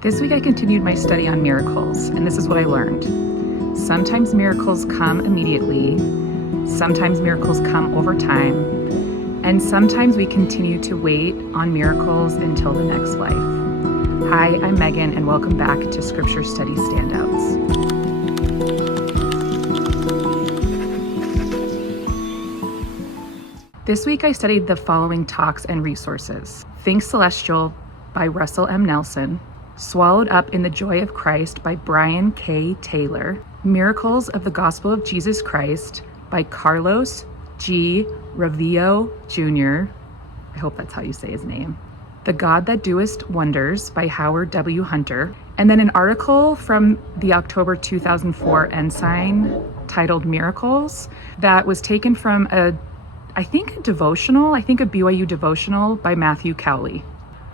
This week I continued my study on miracles, and this is what I learned. Sometimes miracles come immediately, sometimes miracles come over time, and sometimes we continue to wait on miracles until the next life. Hi, I'm Megan, and welcome back to Scripture Study Standouts. This week I studied the following talks and resources: Think Celestial by Russell M. Nelson, Swallowed Up in the Joy of Christ by Brian K. Taylor, Miracles of the Gospel of Jesus Christ by Carlos G. Ravillo Jr. I hope that's how you say his name. The God That Doest Wonders by Howard W. Hunter, and then an article from the October 2004 Ensign titled Miracles that was taken from a BYU devotional by Matthew Cowley.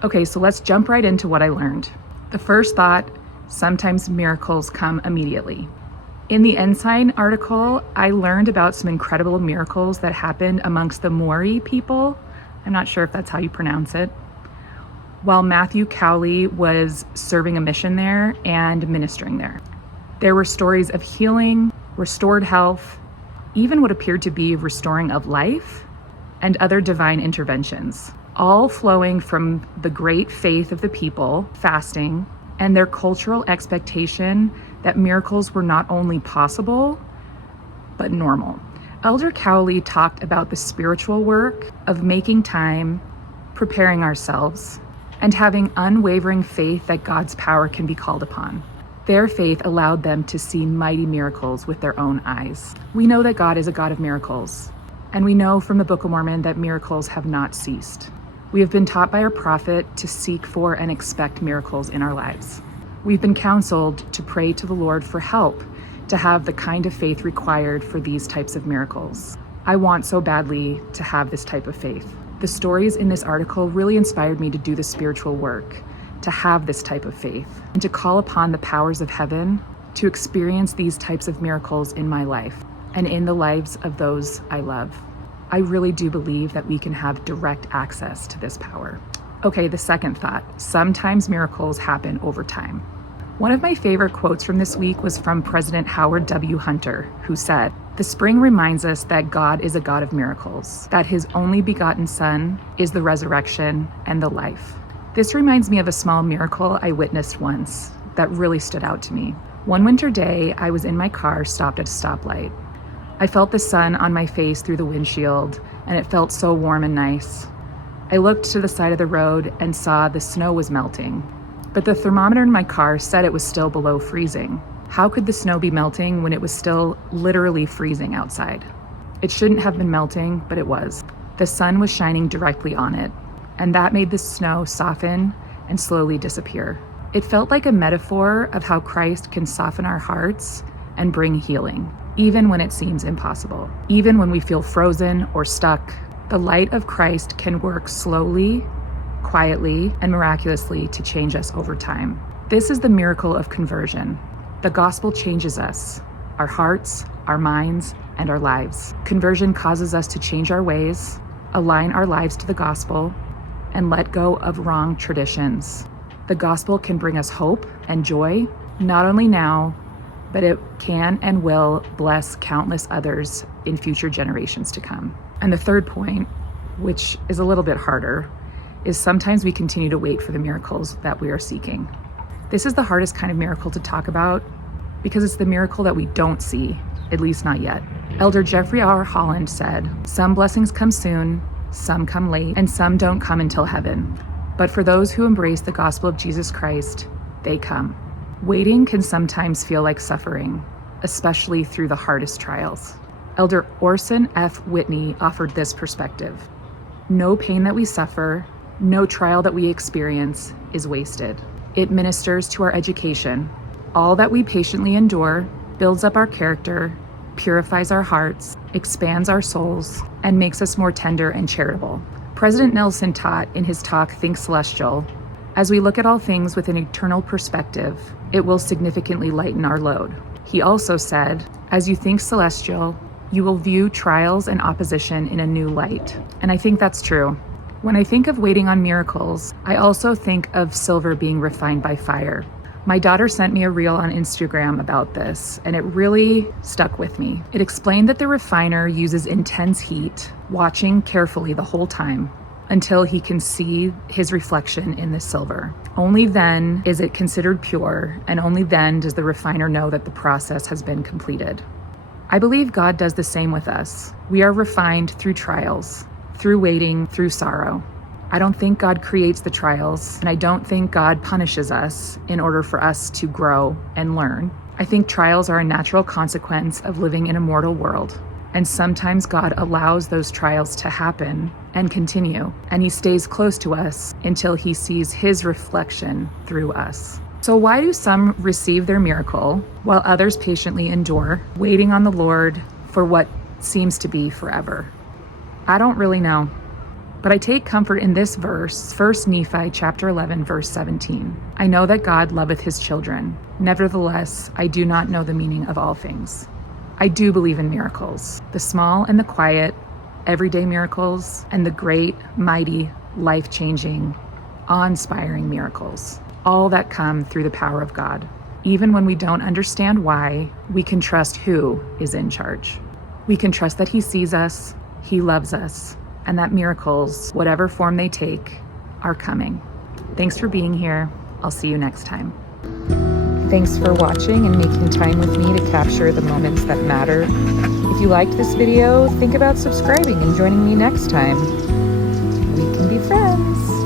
Okay, so let's jump right into what I learned. The first thought: sometimes miracles come immediately. In the Ensign article, I learned about some incredible miracles that happened amongst the Maori people. I'm not sure if that's how you pronounce it. While Matthew Cowley was serving a mission there and ministering there. There were stories of healing, restored health, even what appeared to be restoring of life, and other divine interventions, all flowing from the great faith of the people, fasting, and their cultural expectation that miracles were not only possible, but normal. Elder Cowley talked about the spiritual work of making time, preparing ourselves, and having unwavering faith that God's power can be called upon. Their faith allowed them to see mighty miracles with their own eyes. We know that God is a God of miracles, and we know from the Book of Mormon that miracles have not ceased. We have been taught by our prophet to seek for and expect miracles in our lives. We've been counseled to pray to the Lord for help, to have the kind of faith required for these types of miracles. I want so badly to have this type of faith. The stories in this article really inspired me to do the spiritual work, to have this type of faith, and to call upon the powers of heaven to experience these types of miracles in my life and in the lives of those I love. I really do believe that we can have direct access to this power. Okay, the second thought: sometimes miracles happen over time. One of my favorite quotes from this week was from President Howard W. Hunter, who said, "The spring reminds us that God is a God of miracles, that his only begotten Son is the resurrection and the life." This reminds me of a small miracle I witnessed once that really stood out to me. One winter day, I was in my car stopped at a stoplight. I felt the sun on my face through the windshield, and it felt so warm and nice. I looked to the side of the road and saw the snow was melting, but the thermometer in my car said it was still below freezing. How could the snow be melting when it was still literally freezing outside? It shouldn't have been melting, but it was. The sun was shining directly on it, and that made the snow soften and slowly disappear. It felt like a metaphor of how Christ can soften our hearts and bring healing, even when it seems impossible. Even when we feel frozen or stuck, the light of Christ can work slowly, quietly, and miraculously to change us over time. This is the miracle of conversion. The gospel changes us, our hearts, our minds, and our lives. Conversion causes us to change our ways, align our lives to the gospel, and let go of wrong traditions. The gospel can bring us hope and joy, not only now, but it can and will bless countless others in future generations to come. And the third point, which is a little bit harder, is sometimes we continue to wait for the miracles that we are seeking. This is the hardest kind of miracle to talk about because it's the miracle that we don't see, at least not yet. Elder Jeffrey R. Holland said, "Some blessings come soon, some come late, and some don't come until heaven. But for those who embrace the gospel of Jesus Christ, they come." Waiting can sometimes feel like suffering, especially through the hardest trials. Elder Orson F. Whitney offered this perspective: "No pain that we suffer, no trial that we experience is wasted. It ministers to our education. All that we patiently endure builds up our character, purifies our hearts, expands our souls, and makes us more tender and charitable." President Nelson taught in his talk, Think Celestial, "As we look at all things with an eternal perspective, it will significantly lighten our load." He also said, "As you think celestial, you will view trials and opposition in a new light." And I think that's true. When I think of waiting on miracles, I also think of silver being refined by fire. My daughter sent me a reel on Instagram about this, and it really stuck with me. It explained that the refiner uses intense heat, watching carefully the whole time until he can see his reflection in the silver. Only then is it considered pure, and only then does the refiner know that the process has been completed. I believe God does the same with us. We are refined through trials, through waiting, through sorrow. I don't think God creates the trials, and I don't think God punishes us in order for us to grow and learn. I think trials are a natural consequence of living in a mortal world. And sometimes God allows those trials to happen and continue, and he stays close to us until he sees his reflection through us. So why do some receive their miracle while others patiently endure, waiting on the Lord for what seems to be forever? I don't really know, but I take comfort in this verse, 1 Nephi chapter 11, verse 17. I know that God loveth his children. Nevertheless, I do not know the meaning of all things. I do believe in miracles, the small and the quiet, everyday miracles, and the great, mighty, life-changing, awe-inspiring miracles, all that come through the power of God. Even when we don't understand why, we can trust who is in charge. We can trust that he sees us, he loves us, and that miracles, whatever form they take, are coming. Thanks for being here. I'll see you next time. Thanks for watching and making time with me to capture the moments that matter. If you liked this video, think about subscribing and joining me next time. We can be friends.